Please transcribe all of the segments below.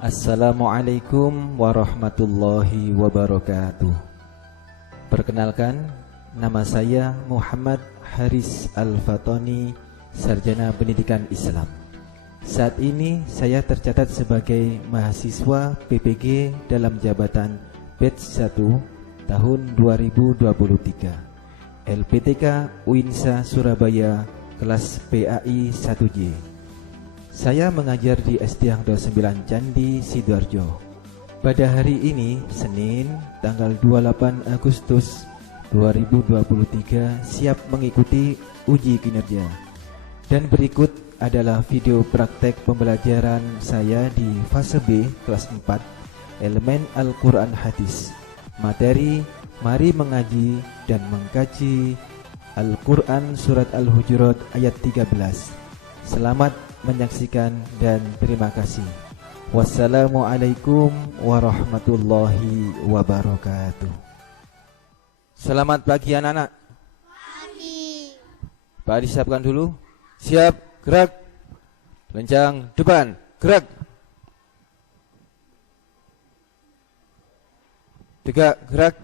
Assalamualaikum warahmatullahi wabarakatuh. Perkenalkan, nama saya Muhammad Haris Al-Fatoni, Sarjana Pendidikan Islam. Saat ini saya tercatat sebagai mahasiswa PPG dalam jabatan batch 1 tahun 2023 LPTK UINSA Surabaya kelas PAI 1J. Saya mengajar di SD Hangdo 9 Candi, Sidoarjo. Pada hari ini, Senin, tanggal 28 Agustus 2023, siap mengikuti uji kinerja. Dan berikut adalah video praktek pembelajaran saya di fase B kelas 4, elemen Al-Quran Hadis. Materi, mari mengaji dan mengkaji Al-Quran Surat Al-Hujurat ayat 13. Selamat menyaksikan dan terima kasih. Wassalamualaikum warahmatullahi wabarakatuh. Selamat pagi anak-anak. Pagi. Pak Adi siapkan dulu. Siap, gerak. Lencang depan, gerak. Tegak, gerak.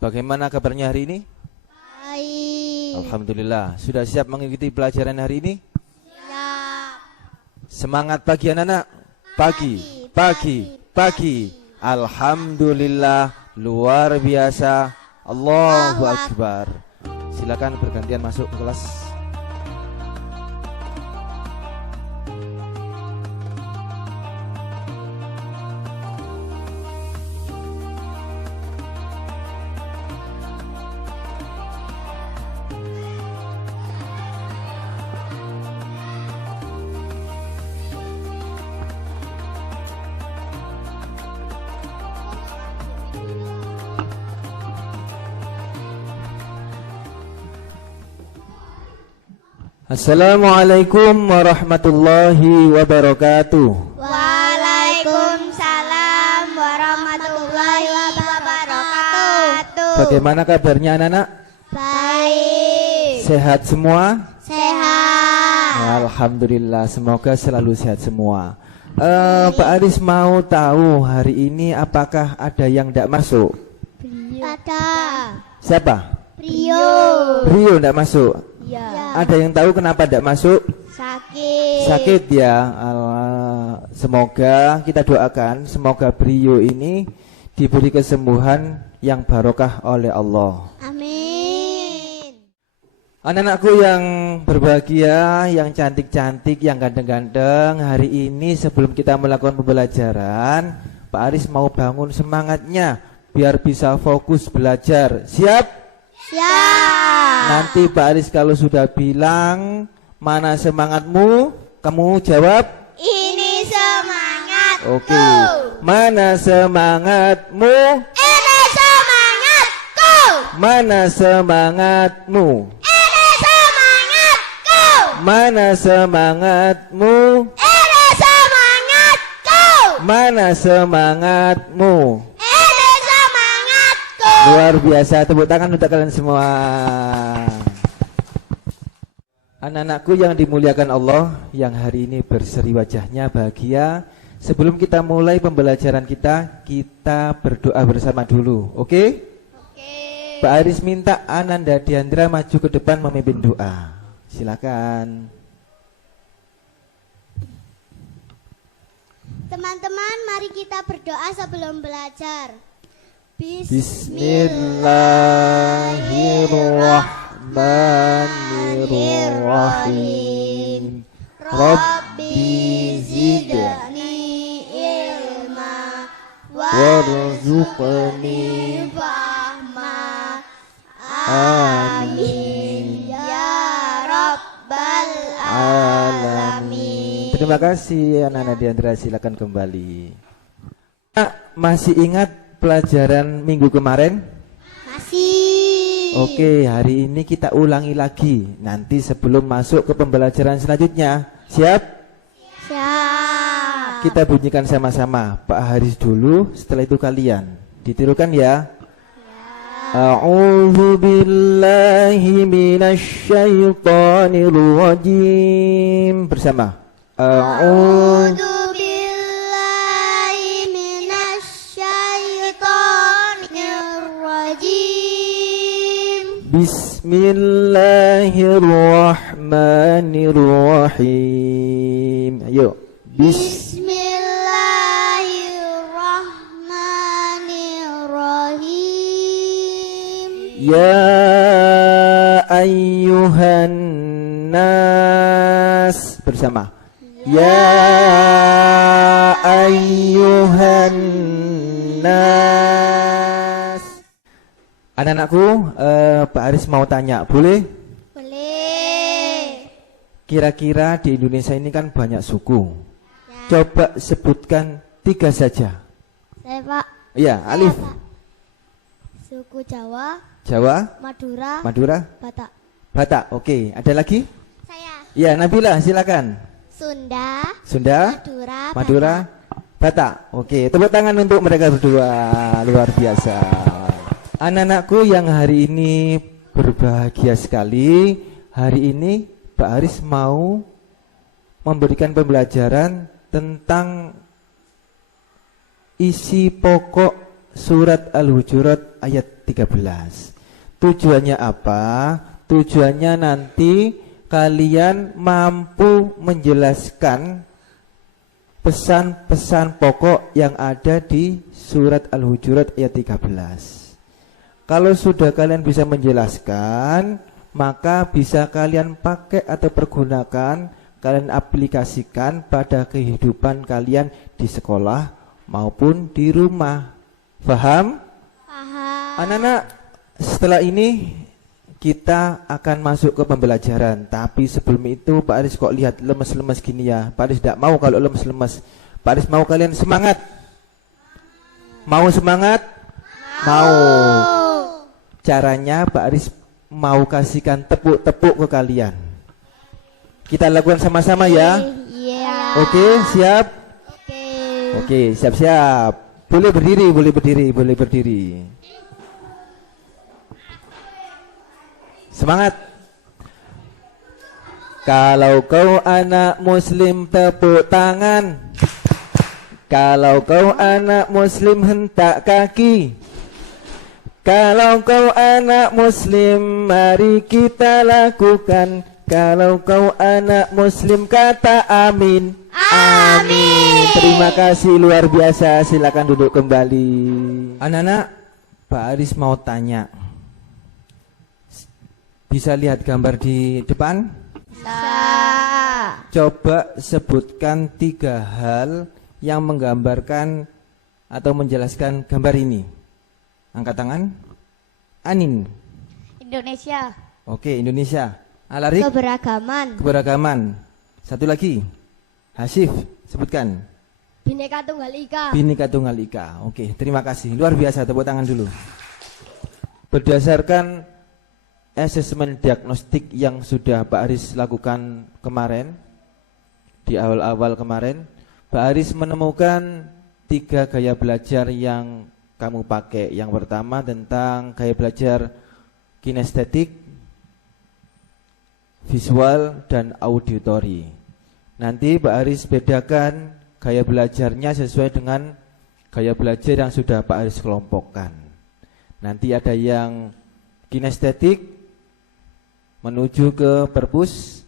Bagaimana kabarnya hari ini? Baik. Alhamdulillah. Sudah siap mengikuti pelajaran hari ini? Siap. Semangat pagi anak-anak. Pagi. Alhamdulillah, luar biasa. Allahu Akbar. Silakan bergantian masuk ke kelas. Assalamualaikum warahmatullahi wabarakatuh. Waalaikumsalam warahmatullahi wabarakatuh. Bagaimana kabarnya anak-anak? Baik. Sehat semua? Sehat. Alhamdulillah, semoga selalu sehat semua. Pak Aris mau tahu hari ini apakah ada yang tidak masuk? Ada. Siapa? Brio. Brio tidak masuk. Ya. Ada yang tahu kenapa tidak masuk? Sakit. Sakit ya. Semoga kita doakan, semoga Brio ini diberi kesembuhan yang barokah oleh Allah. Amin. Anak-anakku yang berbahagia, yang cantik-cantik, yang ganteng-ganteng, hari ini sebelum kita melakukan pembelajaran, Pak Aris mau bangun semangatnya biar bisa fokus belajar. Siap? Siap. Nanti Pak Aris kalau sudah bilang mana semangatmu, kamu jawab Ini semangat. oke. Mana semangatmu? Ini semangatku. Mana semangatmu? Ini semangatku. Mana semangatmu? Ini semangatku. Mana semangatmu? Ini semangatku. Luar biasa, tepuk tangan untuk kalian semua. Anak-anakku yang dimuliakan Allah, yang hari ini berseri wajahnya bahagia. Sebelum kita mulai pembelajaran kita berdoa bersama dulu, oke? Oke. Pak Aris minta Ananda Diandra maju ke depan memimpin doa. Silakan. Teman-teman, mari kita berdoa sebelum belajar. Bismillahirrahmanirrahim. Rabbi zidni ilma warzuqni fahma. Amin Ya Rabbal Alamin. Terima kasih anak-anak Diandra, silakan kembali. Masih ingat pelajaran minggu kemarin? Masih. Oke, hari ini kita ulangi lagi. Nanti sebelum masuk ke pembelajaran selanjutnya. Siap? Siap. Kita bunyikan sama-sama. Pak Haris dulu, setelah itu kalian. Ditirukan ya. A'udzu billahi minasy syaithanir rajim. Bersama. A'udzu A'udzu Bismillahirrahmanirrahim. Ayo. Bismillahirrahmanirrahim. Ya ayyuhan nas. Bersama. Ya ayyuhan nas. Anak-anakku, Pak Aris mau tanya, boleh? Boleh. Kira-kira di Indonesia ini kan banyak suku. Ya. Coba sebutkan 3 saja. Saya Pak. Iya, Alif. Saya, Pak. Suku Jawa, Jawa, Madura, Madura, Batak. Batak. Oke, ada lagi? Saya. Ya, Nabila, silakan. Sunda, Sunda, Madura, Madura, Batak. Oke, tepuk tangan untuk mereka berdua. Luar biasa. Anak-anakku yang hari ini berbahagia sekali. Hari ini Pak Aris mau memberikan pembelajaran tentang isi pokok surat Al-Hujurat ayat 13. Tujuannya apa? Tujuannya nanti kalian mampu menjelaskan pesan-pesan pokok yang ada di surat Al-Hujurat ayat 13. Kalau sudah kalian bisa menjelaskan, maka bisa kalian pakai atau pergunakan, kalian aplikasikan pada kehidupan kalian di sekolah maupun di rumah. Paham? Paham. Anak-anak, setelah ini kita akan masuk ke pembelajaran. Tapi sebelum itu Pak Aris kok lihat lemes-lemes gini ya. Pak Aris tidak mau kalau lemes-lemes. Pak Aris mau kalian semangat. Mau semangat? Mau. Caranya Pak Aris mau kasihkan tepuk-tepuk ke kalian. Kita lakukan sama-sama ya. Iya. Oke, siap? Oke. Oke, siap-siap. Boleh berdiri, boleh berdiri, boleh berdiri. Semangat. Kalau kau anak muslim tepuk tangan. Kalau kau anak muslim hentak kaki. Kalau kau anak muslim mari kita lakukan. Kalau kau anak muslim kata amin. Amin. Terima kasih luar biasa. Silakan duduk kembali. Anak-anak, Pak Aris mau tanya. Bisa lihat gambar di depan? Bisa. Coba sebutkan 3 hal yang menggambarkan atau menjelaskan gambar ini. Angkat tangan. Anin. Indonesia. Oke, Indonesia. Alarik. Keberagaman. Keberagaman. Satu lagi. Hasif, sebutkan. Bhinneka Tunggal Ika. Bhinneka Tunggal Ika. Oke, terima kasih. Luar biasa, tepuk tangan dulu. Berdasarkan asesmen diagnostik yang sudah Pak Aris lakukan kemarin, di awal-awal kemarin, Pak Aris menemukan 3 gaya belajar yang kamu pakai. Yang pertama tentang gaya belajar kinestetik, visual, dan auditory. Nanti Pak Aris bedakan gaya belajarnya sesuai dengan gaya belajar yang sudah Pak Aris kelompokkan. Nanti ada yang kinestetik menuju ke perpus,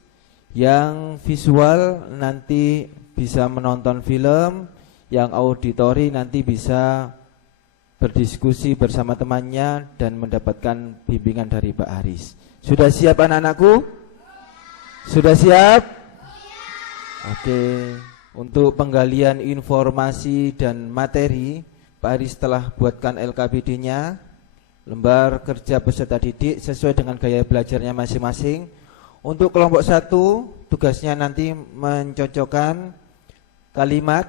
yang visual nanti bisa menonton film, yang auditory nanti bisa berdiskusi bersama temannya dan mendapatkan bimbingan dari Pak Aris. Sudah siap anak-anakku? Sudah siap? Oke. Untuk penggalian informasi dan materi, Pak Aris telah buatkan LKPD-nya, lembar kerja peserta didik sesuai dengan gaya belajarnya masing-masing. Untuk kelompok 1, tugasnya nanti mencocokkan kalimat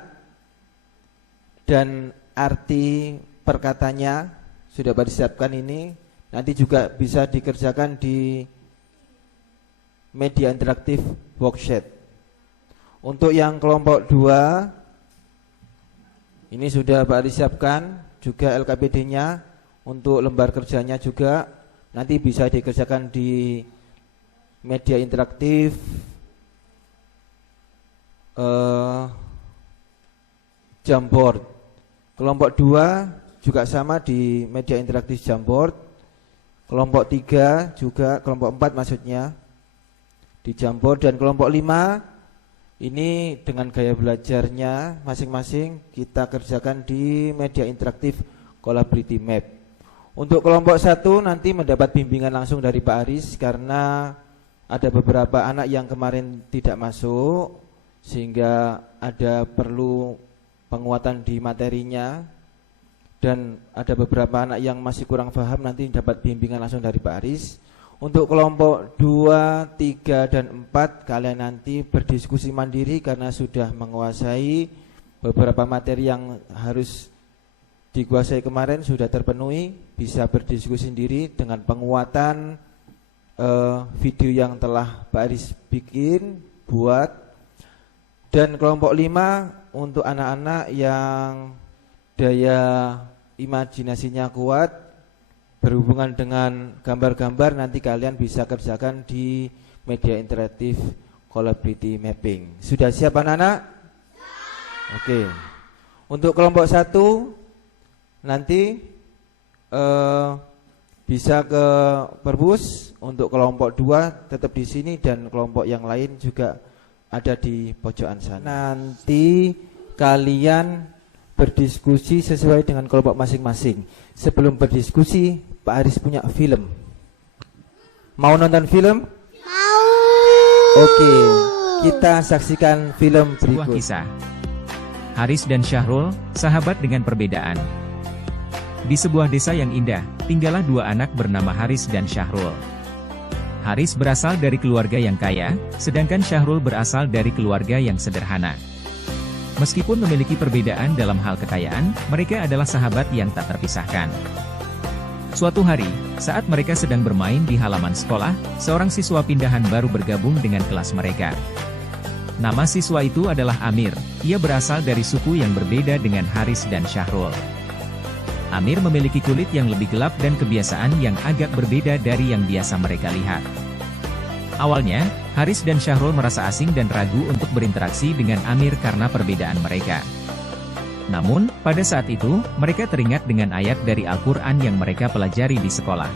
dan arti perkatanya. Sudah Pak Aris siapkan ini. Nanti juga bisa dikerjakan di media interaktif worksheet. Untuk yang kelompok 2, ini sudah Pak Aris siapkan juga LKPD-nya. Untuk lembar kerjanya juga nanti bisa dikerjakan di media interaktif Jamboard. Kelompok 2 juga sama di media interaktif Jamboard. kelompok 3 juga, kelompok 4 maksudnya di Jamboard, dan kelompok 5 ini dengan gaya belajarnya masing-masing kita kerjakan di media interaktif Collabority Map. Untuk kelompok 1 nanti mendapat bimbingan langsung dari Pak Aris karena ada beberapa anak yang kemarin tidak masuk sehingga ada perlu penguatan di materinya, dan ada beberapa anak yang masih kurang paham nanti dapat bimbingan langsung dari Pak Aris. Untuk kelompok 2, 3, dan 4 kalian nanti berdiskusi mandiri karena sudah menguasai beberapa materi yang harus dikuasai kemarin sudah terpenuhi, bisa berdiskusi sendiri dengan penguatan video yang telah Pak Aris bikin buat. Dan kelompok 5 untuk anak-anak yang daya imajinasinya kuat berhubungan dengan gambar-gambar, nanti kalian bisa kerjakan di media interaktif Collabority Mapping. Sudah siap anak-anak? Oke. Untuk kelompok 1 nanti bisa ke perpus. Untuk kelompok 2 tetap di sini, dan kelompok yang lain juga ada di pojokan sana. Nanti kalian berdiskusi sesuai dengan kelompok masing-masing. Sebelum berdiskusi, Pak Aris punya film. Mau nonton film? Mau. Oke, kita saksikan film Sebuah berikut. kisah. Haris dan Syahrul, sahabat dengan perbedaan. Di sebuah desa yang indah, tinggallah dua anak bernama Haris dan Syahrul. Haris berasal dari keluarga yang kaya, sedangkan Syahrul berasal dari keluarga yang sederhana. Meskipun memiliki perbedaan dalam hal kekayaan, mereka adalah sahabat yang tak terpisahkan. Suatu hari, saat mereka sedang bermain di halaman sekolah, seorang siswa pindahan baru bergabung dengan kelas mereka. Nama siswa itu adalah Amir. Ia berasal dari suku yang berbeda dengan Haris dan Syahrul. Amir memiliki kulit yang lebih gelap dan kebiasaan yang agak berbeda dari yang biasa mereka lihat. Awalnya, Haris dan Syahrul merasa asing dan ragu untuk berinteraksi dengan Amir karena perbedaan mereka. Namun, pada saat itu, mereka teringat dengan ayat dari Al-Quran yang mereka pelajari di sekolah.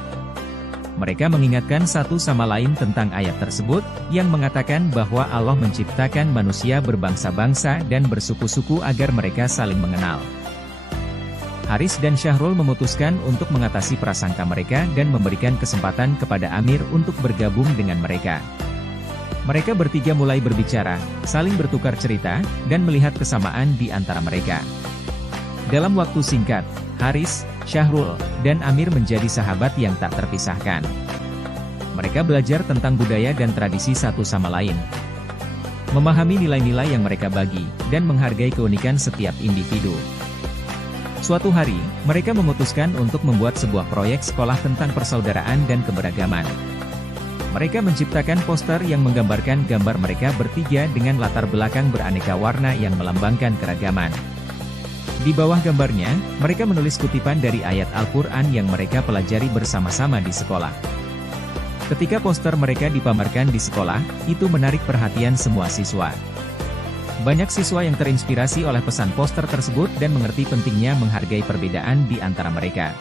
Mereka mengingatkan satu sama lain tentang ayat tersebut, yang mengatakan bahwa Allah menciptakan manusia berbangsa-bangsa dan bersuku-suku agar mereka saling mengenal. Haris dan Syahrul memutuskan untuk mengatasi prasangka mereka dan memberikan kesempatan kepada Amir untuk bergabung dengan mereka. Mereka bertiga mulai berbicara, saling bertukar cerita, dan melihat kesamaan di antara mereka. Dalam waktu singkat, Haris, Syahrul, dan Amir menjadi sahabat yang tak terpisahkan. Mereka belajar tentang budaya dan tradisi satu sama lain, memahami nilai-nilai yang mereka bagi, dan menghargai keunikan setiap individu. Suatu hari, mereka memutuskan untuk membuat sebuah proyek sekolah tentang persaudaraan dan keberagaman. Mereka menciptakan poster yang menggambarkan gambar mereka bertiga dengan latar belakang beraneka warna yang melambangkan keragaman. Di bawah gambarnya, mereka menulis kutipan dari ayat Al-Quran yang mereka pelajari bersama-sama di sekolah. Ketika poster mereka dipamerkan di sekolah, itu menarik perhatian semua siswa. Banyak siswa yang terinspirasi oleh pesan poster tersebut dan mengerti pentingnya menghargai perbedaan di antara mereka.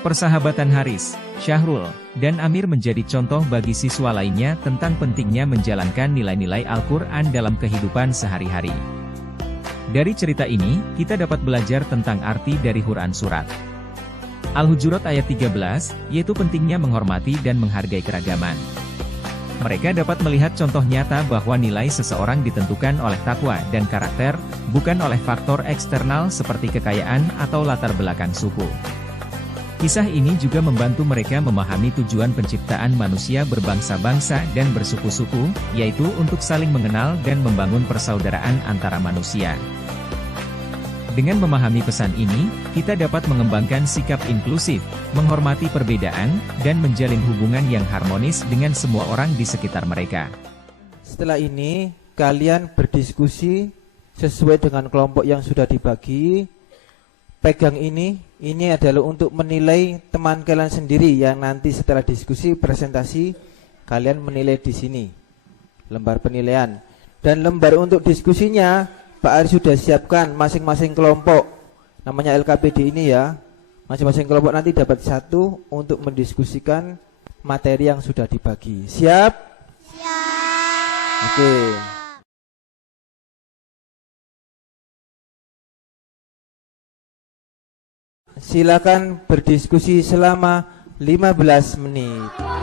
Persahabatan Haris, Syahrul, dan Amir menjadi contoh bagi siswa lainnya tentang pentingnya menjalankan nilai-nilai Al-Quran dalam kehidupan sehari-hari. Dari cerita ini, kita dapat belajar tentang arti dari Quran surat Al-Hujurat ayat 13, yaitu pentingnya menghormati dan menghargai keragaman. Mereka dapat melihat contoh nyata bahwa nilai seseorang ditentukan oleh takwa dan karakter, bukan oleh faktor eksternal seperti kekayaan atau latar belakang suku. Kisah ini juga membantu mereka memahami tujuan penciptaan manusia berbangsa-bangsa dan bersuku-suku, yaitu untuk saling mengenal dan membangun persaudaraan antara manusia. Dengan memahami pesan ini, kita dapat mengembangkan sikap inklusif, menghormati perbedaan, dan menjalin hubungan yang harmonis dengan semua orang di sekitar mereka. Setelah ini, kalian berdiskusi sesuai dengan kelompok yang sudah dibagi. Pegang ini adalah untuk menilai teman kalian sendiri yang nanti setelah diskusi presentasi kalian menilai di sini. Lembar penilaian. Dan lembar untuk diskusinya Pak Aris sudah siapkan masing-masing kelompok. Namanya LKPD ini ya. Masing-masing kelompok nanti dapat 1 untuk mendiskusikan materi yang sudah dibagi. Siap? Siap. Oke. Silakan berdiskusi selama 15 menit.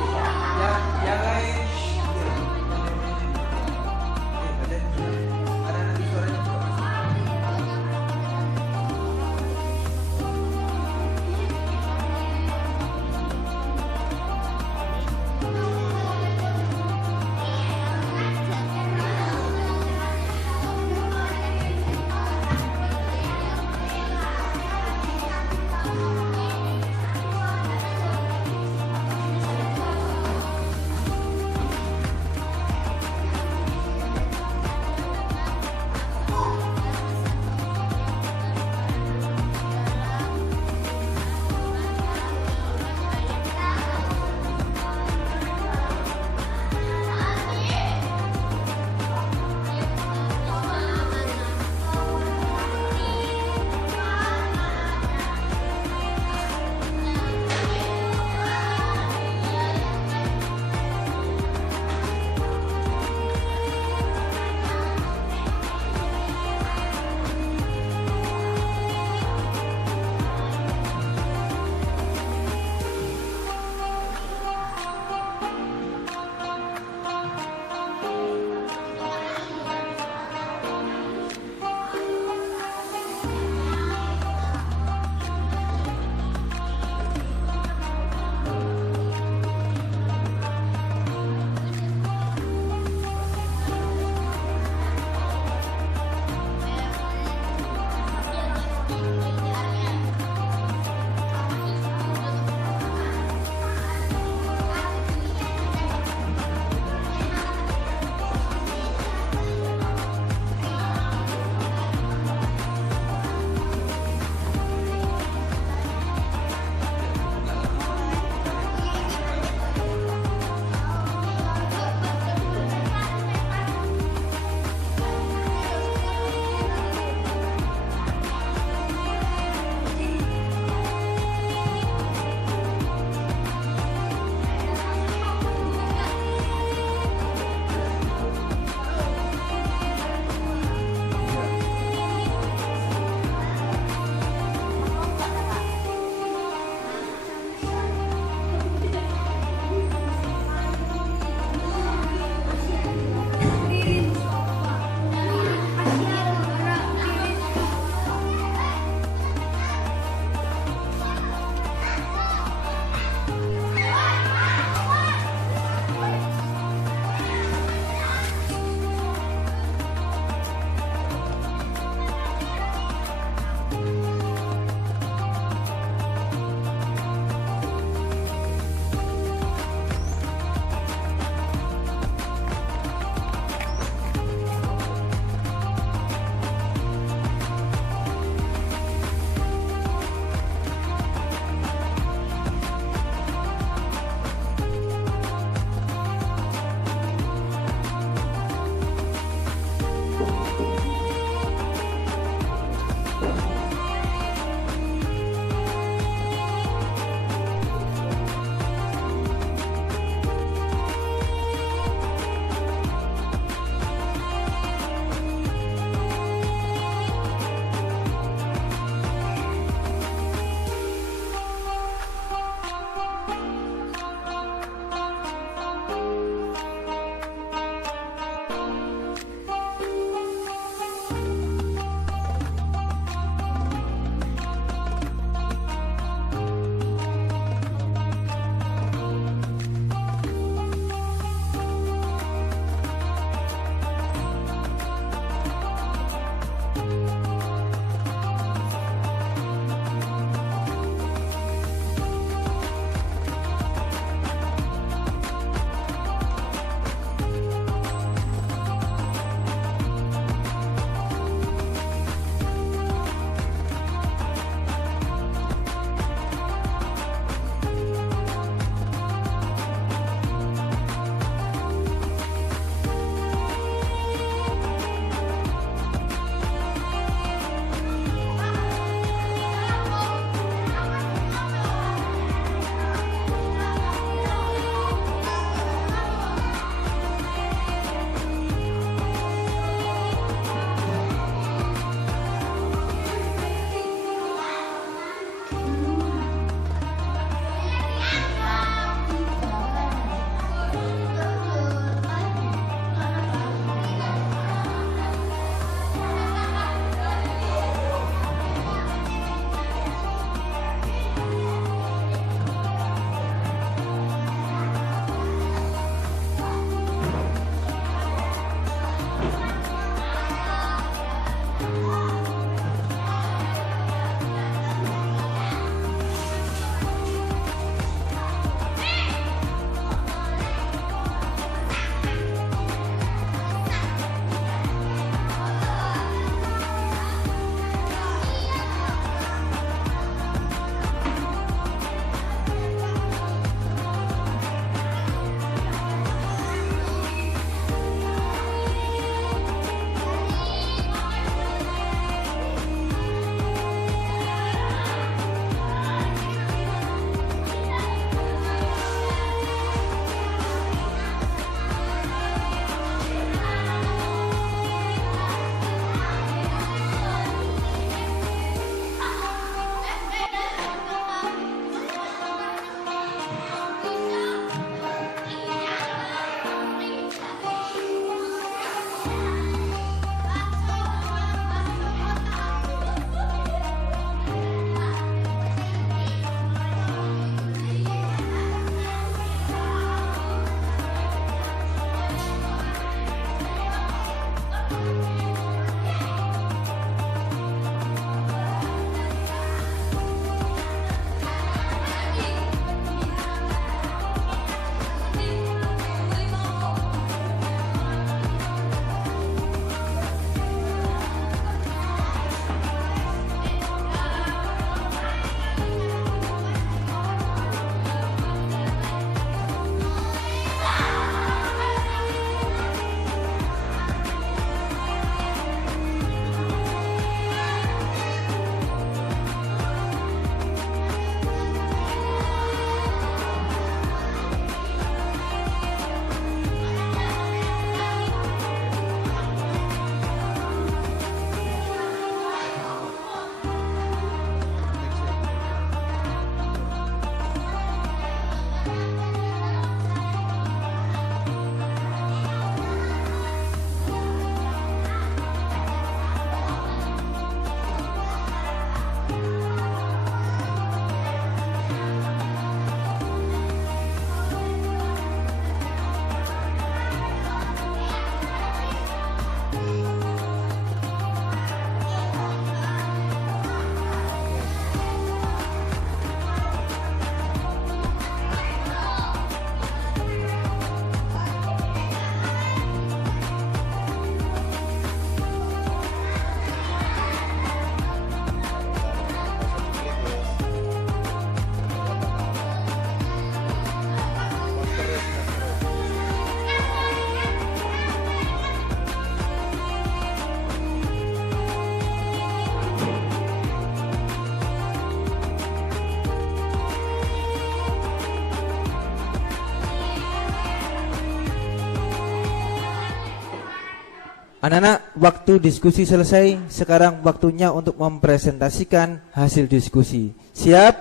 Anak-anak, waktu diskusi selesai. Sekarang waktunya untuk mempresentasikan hasil diskusi. Siap?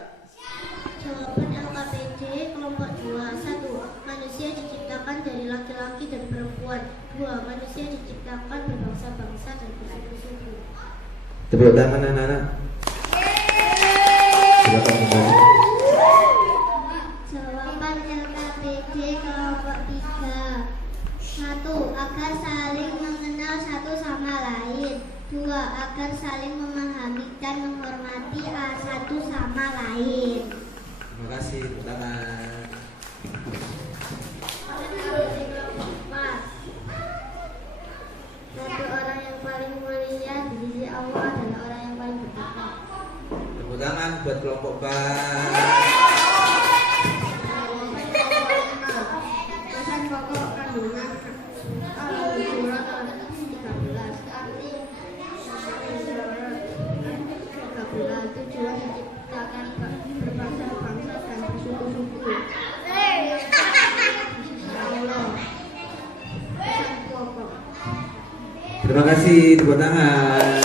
Jawaban LKPD kelompok 2. 1. Manusia diciptakan dari laki-laki dan perempuan. 2. Manusia diciptakan berbangsa-bangsa dan bersuku-suku. Tepuk tangan anak-anak. Silakan kembali. Jawaban LKPD kelompok 3. 1. Agar saling mengenal satu sama lain. 2. Agar saling memahami dan menghormati satu sama lain. Terima kasih, tepuk tangan. Satu, orang yang paling mulia di sisi Allah adalah orang yang paling bertakwa. Tepuk tangan buat kelompok Ban. Pesan pokok kandungan Al-Quran 13. 13. Tujuan diciptakan berbangsa-bangsa dan bersuku-suku. Allah. Pesan pokok. Terima kasih, tepuk tangan.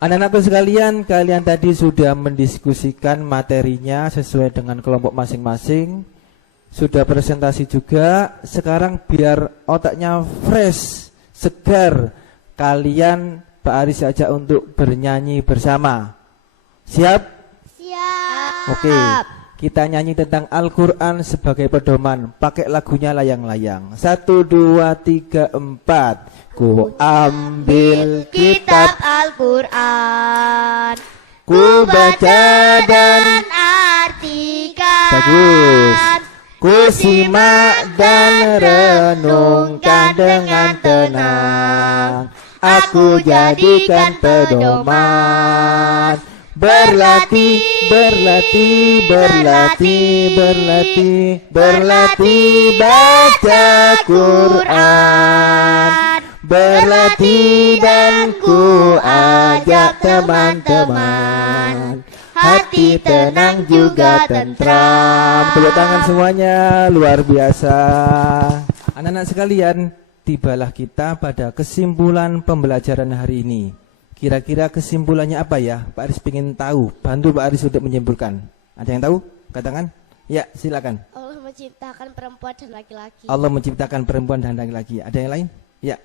Anak-anakku sekalian, kalian tadi sudah mendiskusikan materinya sesuai dengan kelompok masing-masing. Sudah presentasi juga. Sekarang biar otaknya fresh, segar, kalian Pak Aris ajak untuk bernyanyi bersama. Siap? Siap. Oke, kita nyanyi tentang Al-Quran sebagai pedoman. Pakai lagunya layang-layang. 1, 2, 3, 4. Ku ambil kitab Al-Quran, ku baca dan artikan. bagus. Ku simak dan renungkan dengan tenang. Aku jadikan pedoman. Berlatih, berlatih, berlatih, berlatih, berlatih baca Quran. Berlatih dan ku ajak teman-teman. Hati tenang juga tentram. Tepuk tangan semuanya, luar biasa. Anak-anak sekalian, tibalah kita pada kesimpulan pembelajaran hari ini. Kira-kira kesimpulannya apa ya? Pak Aris ingin tahu. Bantu Pak Aris untuk menyimpulkan. Ada yang tahu? Katakan. Ya, silakan. Allah menciptakan perempuan dan laki-laki. Allah menciptakan perempuan dan laki-laki. Ada yang lain? Ya.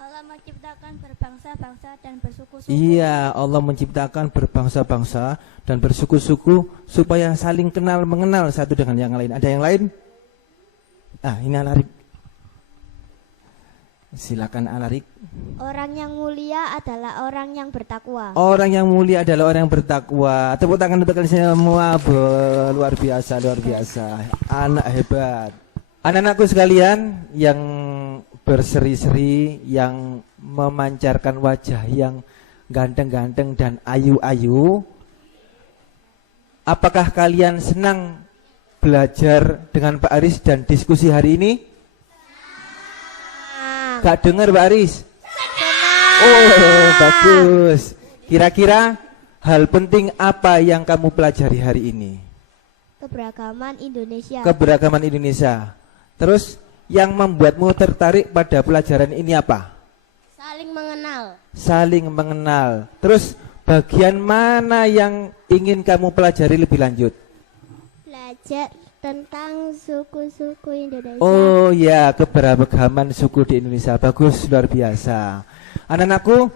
Allah menciptakan berbangsa-bangsa dan bersuku-suku. Iya, Allah menciptakan berbangsa-bangsa dan bersuku-suku supaya saling kenal mengenal satu dengan yang lain. Ada yang lain? Ah, ini Alarik. Silakan Alarik. Orang yang mulia adalah orang yang bertakwa. Orang yang mulia adalah orang yang bertakwa. Tepuk tangan untuk kalian semua. Luar biasa, luar biasa. Anak hebat. Anak-anakku sekalian yang berseri-seri, yang memancarkan wajah yang ganteng-ganteng dan ayu-ayu. Apakah kalian senang belajar dengan Pak Aris dan diskusi hari ini? Gak dengar Pak Aris? Oh, bagus. Kira-kira hal penting apa yang kamu pelajari hari ini? Keberagaman Indonesia. Keberagaman Indonesia. Terus yang membuatmu tertarik pada pelajaran ini apa? Saling mengenal. Saling mengenal. Terus bagian mana yang ingin kamu pelajari lebih lanjut? Belajar tentang suku-suku Indonesia. Oh ya, keberagaman suku di Indonesia. Bagus, luar biasa. Anak-anakku,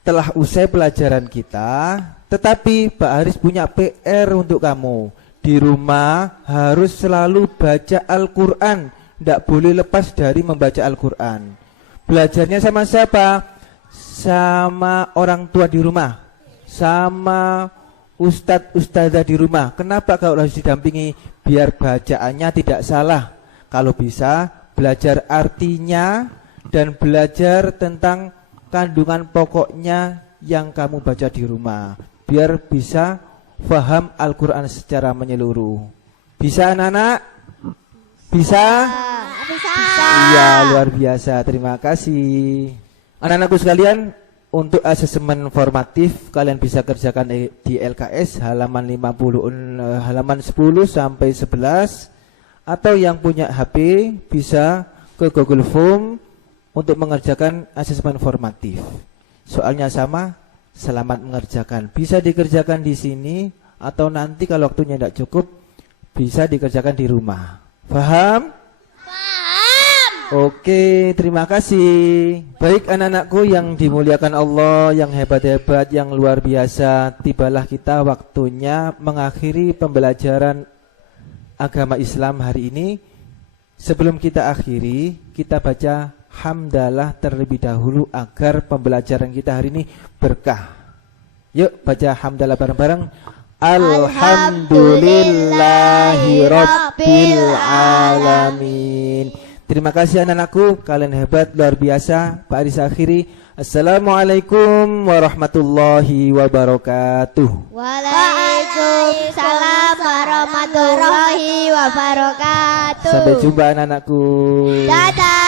telah usai pelajaran kita, tetapi Pak Haris punya PR untuk kamu. Di rumah harus selalu baca Al-Quran. Tidak boleh lepas dari membaca Al-Quran. Belajarnya sama siapa? Sama orang tua di rumah, sama ustadz-ustadzah di rumah. Kenapa kalau harus didampingi? Biar bacaannya tidak salah. Kalau bisa belajar artinya dan belajar tentang kandungan pokoknya yang kamu baca di rumah, biar bisa paham Al-Quran secara menyeluruh. Bisa anak-anak? Bisa? Bisa. Iya, luar biasa. Terima kasih. Anak-anakku sekalian, Untuk asesmen formatif kalian bisa kerjakan di LKS halaman 10 sampai 11, atau yang punya HP bisa ke Google Form untuk mengerjakan asesmen formatif. Soalnya sama, selamat mengerjakan. Bisa dikerjakan di sini atau nanti kalau waktunya tidak cukup bisa dikerjakan di rumah. Paham? Oke, terima kasih. Baik anak-anakku yang dimuliakan Allah, yang hebat-hebat, yang luar biasa, tibalah kita waktunya mengakhiri pembelajaran agama Islam hari ini. Sebelum kita akhiri, kita baca hamdalah terlebih dahulu agar pembelajaran kita hari ini berkah. Yuk baca hamdalah bareng-bareng. Alhamdulillahirabbil alamin. Terima kasih anak-anakku, kalian hebat, luar biasa. Pak Aris akhiri. Assalamualaikum warahmatullahi wabarakatuh. Waalaikumsalam warahmatullahi wabarakatuh. Sampai jumpa anak-anakku. Dadah.